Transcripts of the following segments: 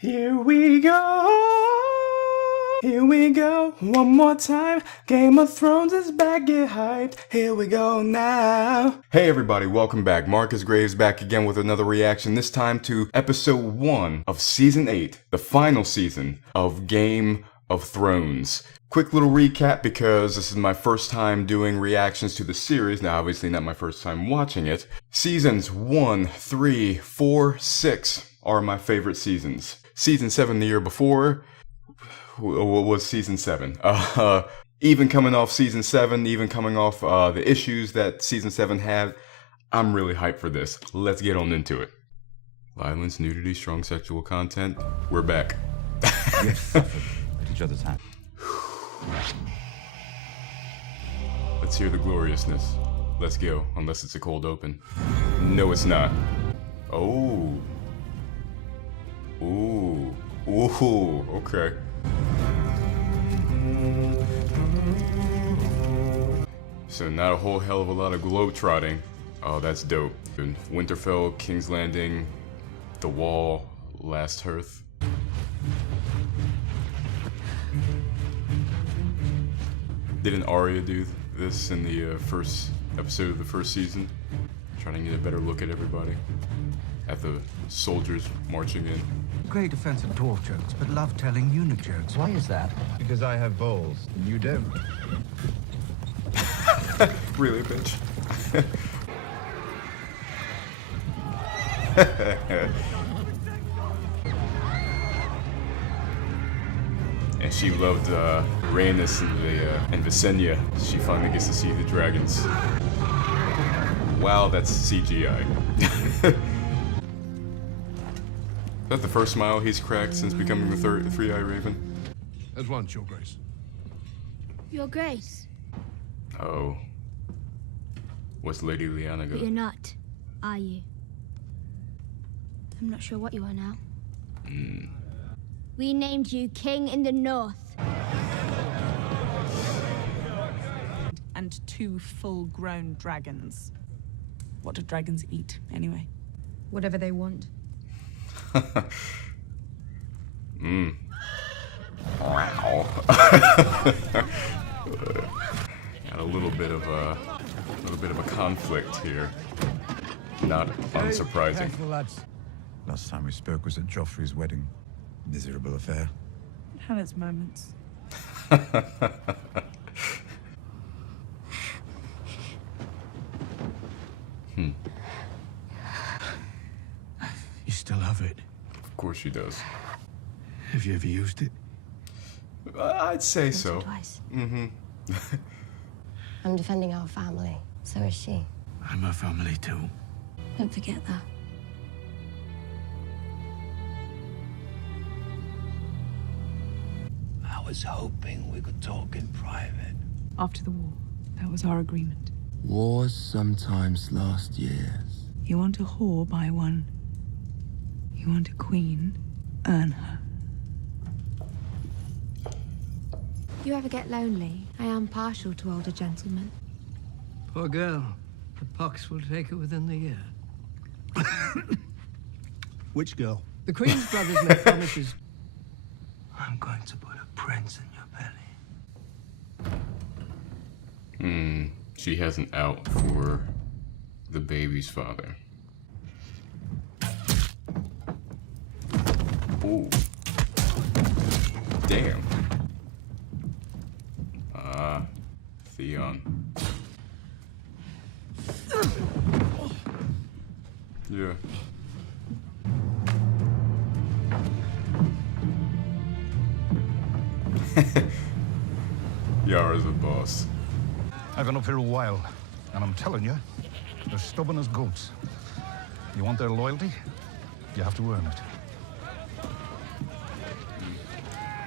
Here we go. Here we go. One more time. Game of Thrones is back. Get hyped. Here we go now. Hey everybody, welcome back. Markus Graves back again with another reaction. This time to episode 1 of season 8, the final season of Game of Thrones. Quick little recap because this is my first time doing reactions to the series. Now, obviously not my first time watching it. Seasons 1, 3, 4, 6 are my favorite seasons. Season 7 the year before was season 7. Even coming off season 7, even coming off the issues that season 7 had, I'm really hyped for this. Let's get on into it. Violence, nudity, strong sexual content. We're back. We've suffered at each other's hands. Let's hear the gloriousness. Let's go, unless it's a cold open. No, it's not. Oh. Ooh. Ooh, okay. So not a whole hell of a lot of globetrotting. Oh, that's dope. Winterfell, King's Landing, The Wall, Last Hearth. Didn't Arya do this in the first episode of the first season? Trying to get a better look at everybody. At the soldiers marching in. Great offense of dwarf jokes, but love telling eunuch jokes. Why is that? Because I have balls and you don't. Really, bitch? And she loved Rhaenys and Visenya. She finally gets to see the dragons. Wow, that's CGI. Is that the first smile he's cracked since becoming the Three-Eye Raven? At once, Your Grace. Your Grace. Oh. What's Lady Lyanna But go? you're not, are you? I'm not sure what you are now. We named you King in the North. And 2 full-grown dragons. What do dragons eat, anyway? Whatever they want. Wow. Got a little bit of a conflict here. Not unsurprising. Careful, lads. Last time we spoke was at Joffrey's wedding. Miserable affair. It had its moments. You still have it? Of course she does. Have you ever used it? I'd say so. Twice. Mm-hmm. I'm defending our family. So is she. I'm a family too. Don't forget that. I was hoping we could talk in private. After the war, that was our agreement. Wars sometimes last years. You want a whore, buy one. You want a queen, earn her. You ever get lonely? I am partial to older gentlemen. Poor girl. The pox will take her within the year. Which girl? The Queen's brothers made promises. I'm going to put a prince in your belly. She has an out for the baby's father. Ooh. Damn. Theon. Yeah. Yara's a boss. I've been up here a while, and I'm telling you, they're stubborn as goats. You want their loyalty? You have to earn it.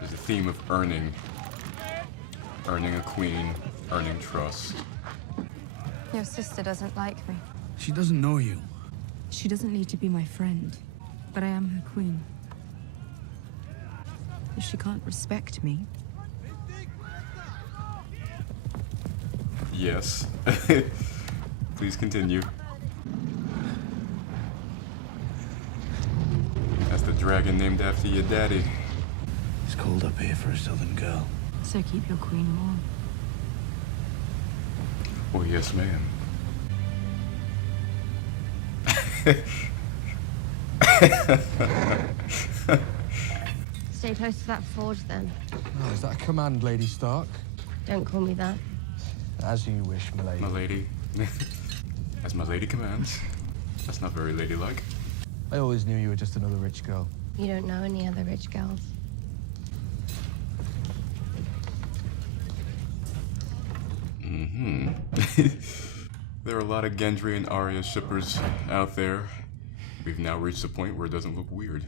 There's a theme of earning. Earning a queen, earning trust. Your sister doesn't like me. She doesn't know you. She doesn't need to be my friend, but I am her queen. If she can't respect me, Yes. Please continue. That's the dragon named after your daddy. It's cold up here for a southern girl. So keep your queen warm. Oh, yes, ma'am. Stay close to that forge, then. Oh, is that a command, Lady Stark? Don't call me that. As you wish, milady. My lady. As my lady commands. That's not very ladylike. I always knew you were just another rich girl. You don't know any other rich girls. Mm-hmm. There are a lot of Gendry and Arya shippers out there. We've now reached a point where it doesn't look weird.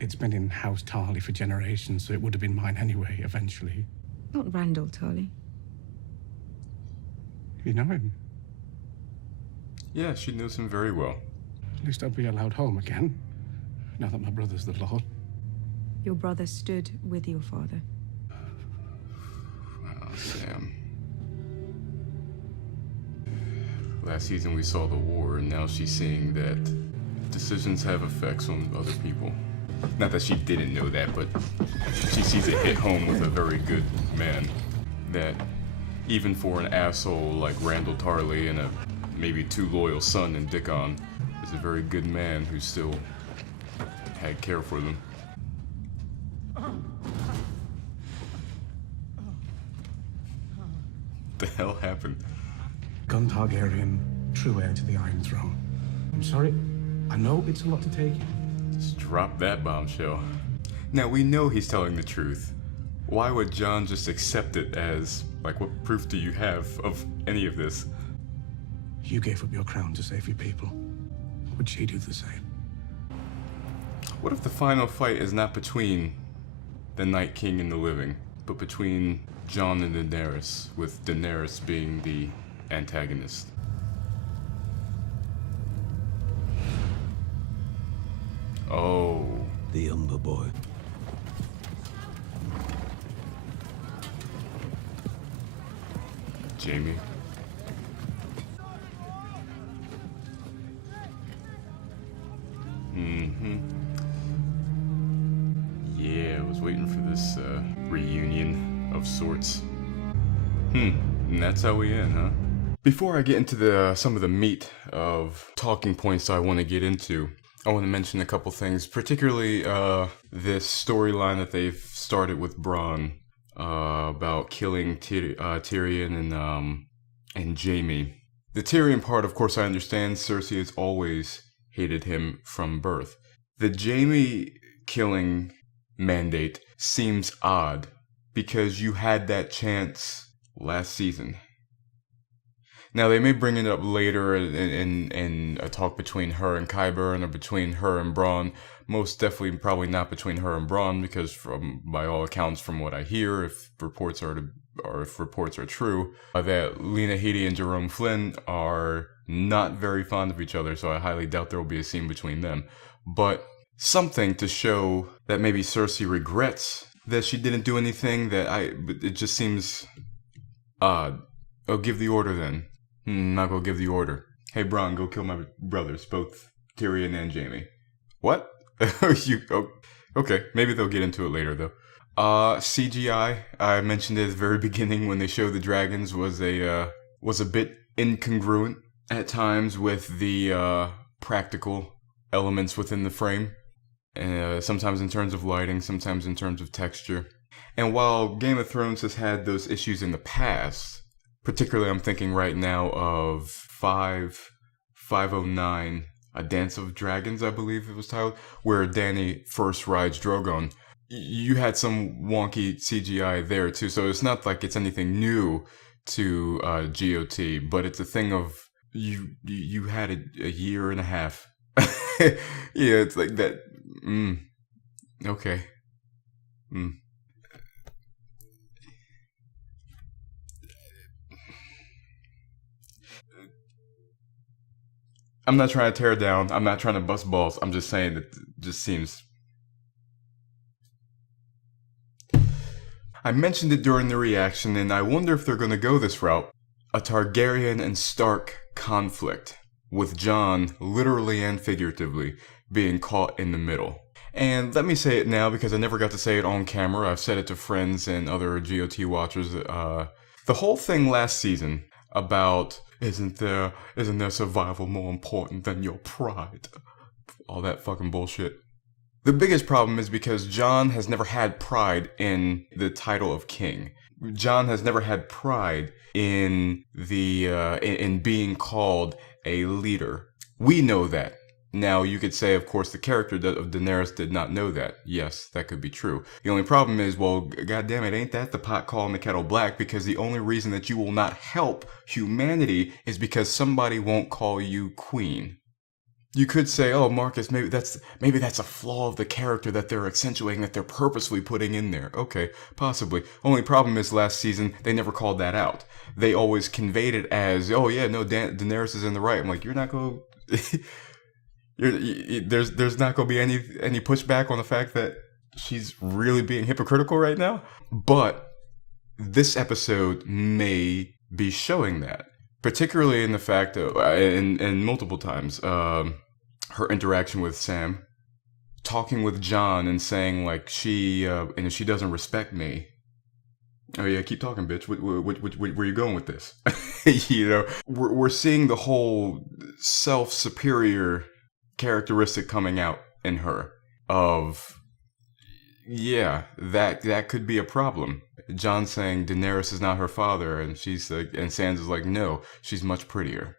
It's been in House Tarly for generations, so it would have been mine anyway, eventually. Not Randall Tarly. You know him? Yeah, she knows him very well. At least I'll be allowed home again, now that my brother's the Lord. Your brother stood with your father. Oh, Sam. Last season we saw the war, and now she's seeing that decisions have effects on other people. Not that she didn't know that, but she sees it hit home with a very good man. That even for an asshole like Randall Tarly and a maybe too loyal son in Dickon, is a very good man who still had care for them. The hell happened? Gun Targaryen, true heir to the Iron Throne. I'm sorry, I know it's a lot to take in. Just drop that bombshell. Now we know he's telling the truth. Why would Jon just accept it as, like, what proof do you have of any of this? You gave up your crown to save your people. Would she do the same? What if the final fight is not between the Night King and the Living, but between Jon and Daenerys, with Daenerys being the antagonist? Oh. The younger boy. Jaime. Yeah, I was waiting for this reunion of sorts. And that's how we end, huh? Before I get into some of the meat of talking points I want to get into, I want to mention a couple things, particularly this storyline that they've started with Bronn about killing Tyrion and Jaime. The Tyrion part, of course, I understand. Cersei has always hated him from birth. The Jaime killing mandate seems odd because you had that chance last season. Now, they may bring it up later in a talk between her and Qyburn, or between her and Bronn. Most definitely probably not between her and Bronn, because by all accounts from what I hear, if reports are true, that Lena Headey and Jerome Flynn are not very fond of each other, so I highly doubt there will be a scene between them. But something to show that maybe Cersei regrets that she didn't do anything, it just seems odd. Oh, give the order then. Not go give the order. Hey, Bronn, go kill my brothers, both Tyrion and Jaime. What? Okay, maybe they'll get into it later, though. CGI, I mentioned it at the very beginning when they showed the dragons, was a bit incongruent at times with the practical elements within the frame. Sometimes in terms of lighting, sometimes in terms of texture. And while Game of Thrones has had those issues in the past, particularly I'm thinking right now of 509, A Dance of Dragons, I believe it was titled, where Dany first rides Drogon. You had some wonky CGI there too, so it's not like it's anything new to GOT, but it's a thing of you had a year and a half. Yeah, it's like that. Okay. I'm not trying to tear down. I'm not trying to bust balls. I'm just saying that it just seems... I mentioned it during the reaction, and I wonder if they're going to go this route. A Targaryen and Stark conflict, with Jon, literally and figuratively, being caught in the middle. And let me say it now because I never got to say it on camera. I've said it to friends and other GOT watchers. The whole thing last season about isn't there survival more important than your pride? All that fucking bullshit. The biggest problem is because Jon has never had pride in the title of king. Jon has never had pride in in being called a leader. We know that. Now, you could say, of course, the character of Daenerys did not know that. Yes, that could be true. The only problem is, well, goddammit, ain't that the pot calling the kettle black? Because the only reason that you will not help humanity is because somebody won't call you queen. You could say, oh, Marcus, maybe that's a flaw of the character that they're accentuating, that they're purposely putting in there. Okay, possibly. Only problem is last season, they never called that out. They always conveyed it as, oh yeah, no, Daenerys is in the right. I'm like, you're not going to... There's not going to be any pushback on the fact that she's really being hypocritical right now. But this episode may be showing that, particularly in the fact of, and multiple times, her interaction with Sam, talking with Jon and saying like and if she doesn't respect me. Oh yeah, keep talking, bitch. Where you going with this? You know, we're seeing the whole self-superior characteristic coming out in her of, yeah, that could be a problem. Jon saying Daenerys is not her father, and she's like, and Sansa's like, no, she's much prettier.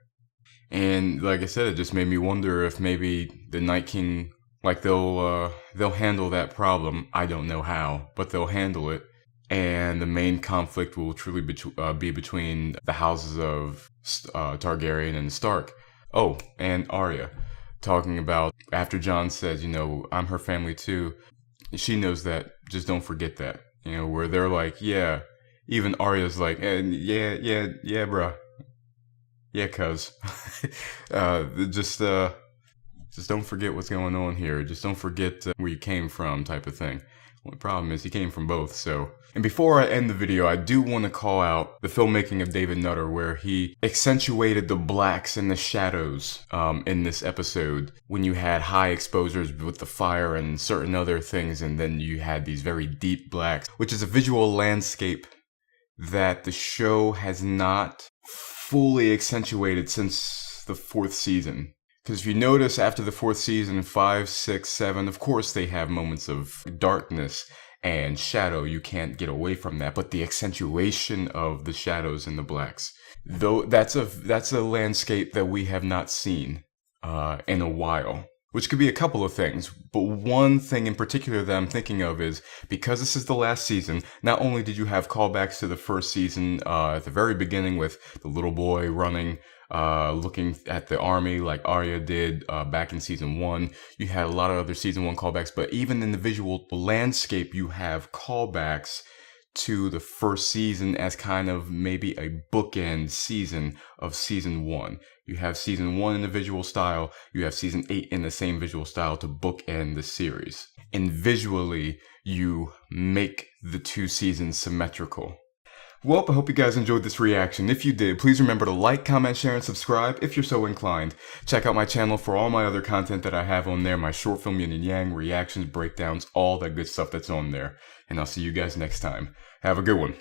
And like I said, it just made me wonder if maybe the Night King, like they'll handle that problem. I don't know how, but they'll handle it. And the main conflict will truly be between the houses of Targaryen and Stark. Oh, and Arya. Talking about after Jon says, you know, I'm her family too. She knows that. Just don't forget that. You know, where they're like, yeah. Even Arya's like, yeah, bruh. Yeah, cuz. Just don't forget what's going on here. Just don't forget where you came from, type of thing. Well, the problem is he came from both, so. And before I end the video, I do want to call out the filmmaking of David Nutter, where he accentuated the blacks and the shadows in this episode when you had high exposures with the fire and certain other things, and then you had these very deep blacks, which is a visual landscape that the show has not fully accentuated since the 4th season. Because if you notice, after the 4th season, 5, 6, 7, of course they have moments of darkness and shadow. You can't get away from that. But the accentuation of the shadows and the blacks, though, that's a landscape that we have not seen in a while. Which could be a couple of things, but one thing in particular that I'm thinking of is, because this is the last season, not only did you have callbacks to the first season at the very beginning with the little boy running, looking at the army like Arya did back in season 1, you had a lot of other season 1 callbacks, but even in the visual landscape you have callbacks to the first season as kind of maybe a bookend season of season 1. You have season 1 in the visual style, you have season 8 in the same visual style to bookend the series. And visually, you make the 2 seasons symmetrical. Well, I hope you guys enjoyed this reaction. If you did, please remember to like, comment, share, and subscribe if you're so inclined. Check out my channel for all my other content that I have on there, my short film yin and yang, reactions, breakdowns, all that good stuff that's on there. And I'll see you guys next time. Have a good one.